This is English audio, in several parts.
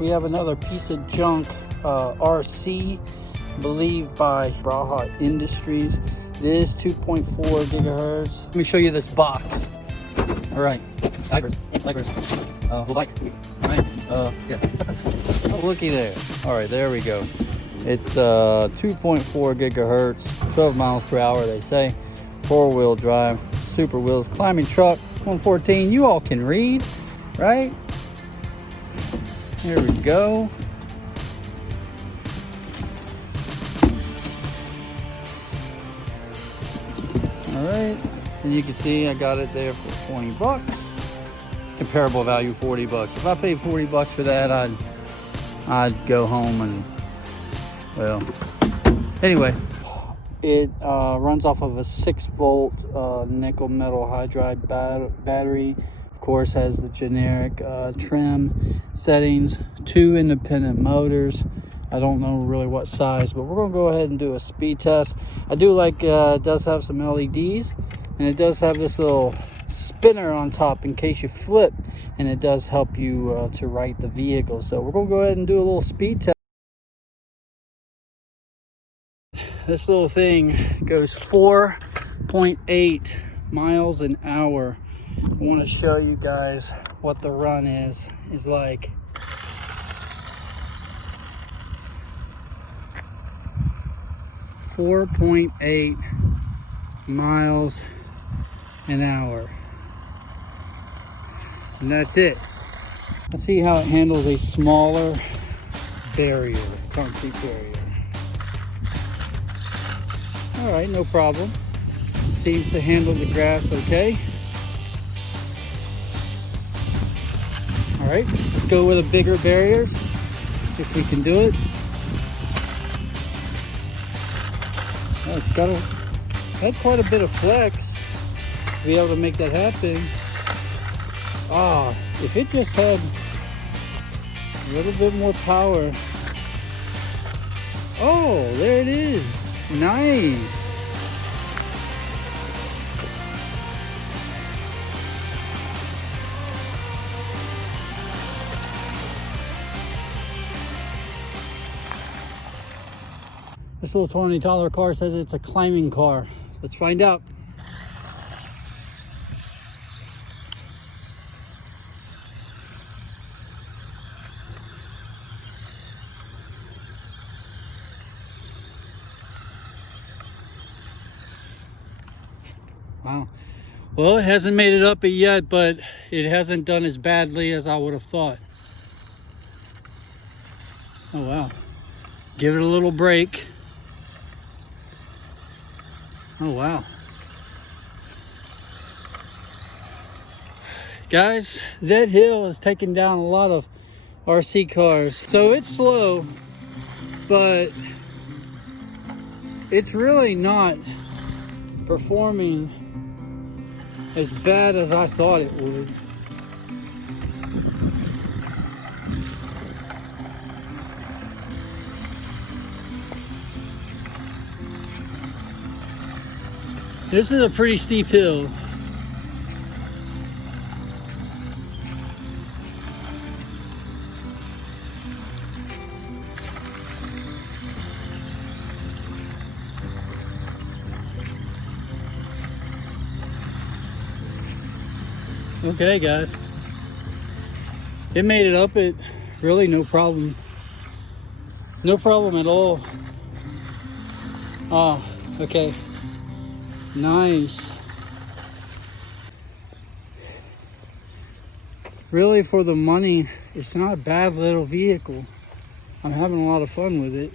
we have another piece of junk RC, believed by Braha Industries. It is 2.4 gigahertz. Let me show you this box. All right, diapers, who like, right? Yeah. Oh, looky there. All right, there we go. It's 2.4 gigahertz, 12 miles per hour, they say. 4-wheel drive, super wheels, climbing truck, 114. You all can read, right? Here we go. All right, and you can see I got it there for 20 bucks. Comparable value, 40 bucks. If I paid 40 bucks for that, I'd go home and, well, anyway. It runs off of a 6-volt nickel metal hydride battery. Of course, has the generic trim settings, 2 independent motors. I don't know really what size, but we're gonna go ahead and do a speed test. I do like it does have some LEDs, and it does have this little spinner on top in case you flip, and it does help you to right the vehicle. So we're gonna go ahead and do a little speed test. This little thing goes 4.8 miles an hour. I want to show you guys what the run is like. .8 miles an hour, and that's it. Let's see how it handles a smaller barrier, concrete barrier. All right, no problem. Seems to handle the grass okay. All right, let's go with the bigger barriers, if we can do it. Oh, it's had quite a bit of flex to be able to make that happen. Ah, if it just had a little bit more power. Oh, there it is. Nice. This little $20 car says it's a climbing car. Let's find out. Wow. Well, it hasn't made it up it yet, but it hasn't done as badly as I would have thought. Oh, wow. Give it a little break. Oh, wow. Guys, that hill is taking down a lot of RC cars. So it's slow, but it's really not performing as bad as I thought it would. This is a pretty steep hill. Okay, guys. It made it up. It really no problem. No problem at all. Oh, okay. Nice. Really, for the money, it's not a bad little vehicle. I'm having a lot of fun with it.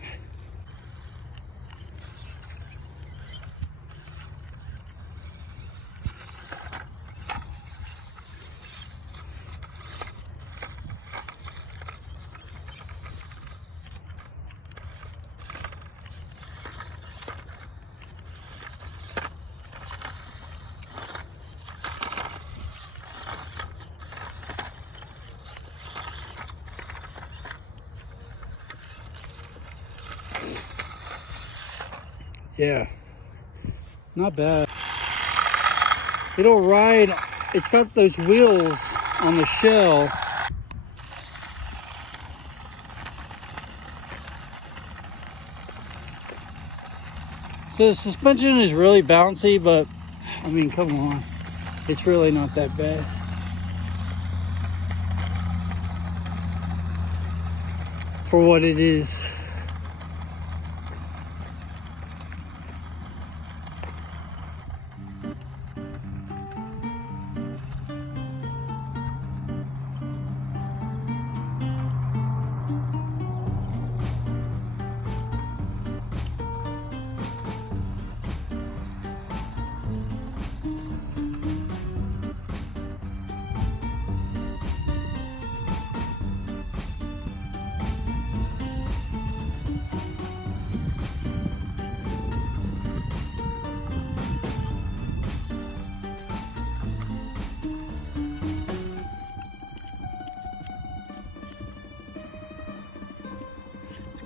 Yeah, not bad. It'll ride. It's got those wheels on the shell. So the suspension is really bouncy, but I mean, come on, it's really not that bad. For what it is.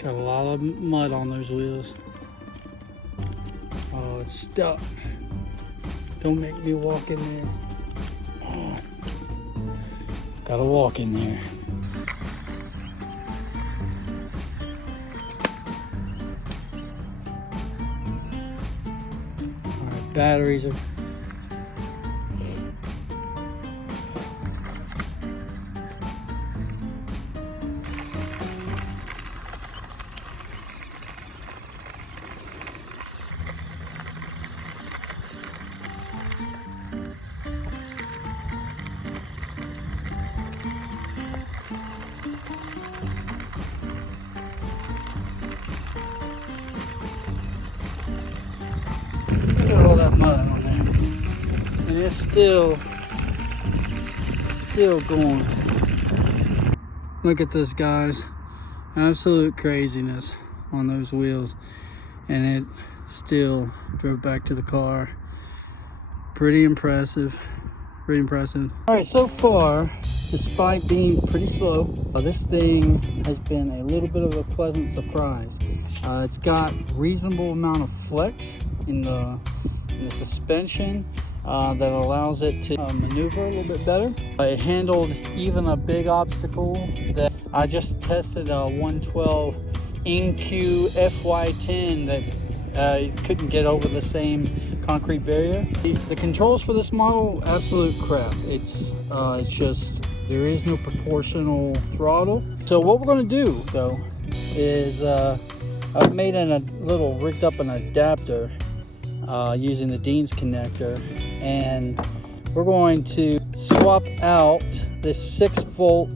Got a lot of mud on those wheels. Oh, it's stuck. Don't make me walk in there. Oh, gotta walk in there. All right, batteries are... Look at all that mud on there. And it's still going. Look at this, guys. Absolute craziness on those wheels. And it still drove back to the car. Pretty impressive. Pretty impressive. All right, so far, despite being pretty slow, this thing has been a little bit of a pleasant surprise. It's got reasonable amount of flex in the suspension that allows it to maneuver a little bit better. It handled even a big obstacle that I just tested, a 112 InQ FY10 that couldn't get over the same concrete barrier. The controls for this model, absolute crap. It's just, there is no proportional throttle. So what we're gonna do though is I've made rigged up an adapter using the Dean's connector, and we're going to swap out this 6-volt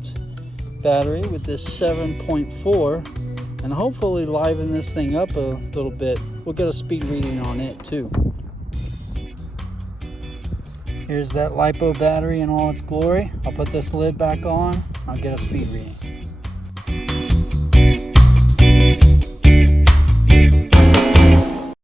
battery with this 7.4 and hopefully liven this thing up a little bit. We'll get a speed reading on it too. Here's that LiPo battery in all its glory. I'll put this lid back on. I'll get a speed reading.